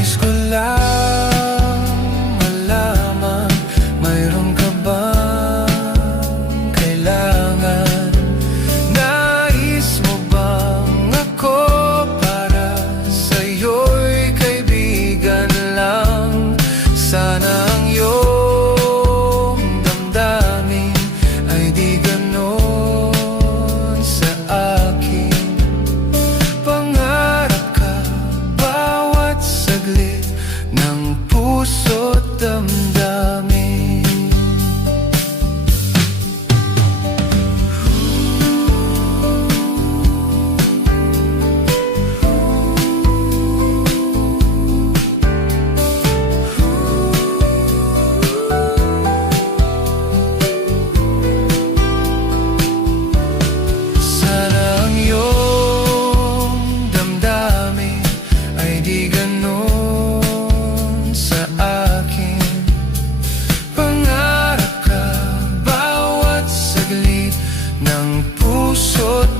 Nais ko lang malaman, mayroon ka bang kailangan? Nais mo bang ako para sa'yo'y kaibigan lang? Sana ang iyong damdamin ay di ganon sa akin. Pangarap ka bawat saglit ng puso't damdamin. Sana ang iyong damdamin ay di ganon sa akin. Pangarap ka bawat saglit ng puso't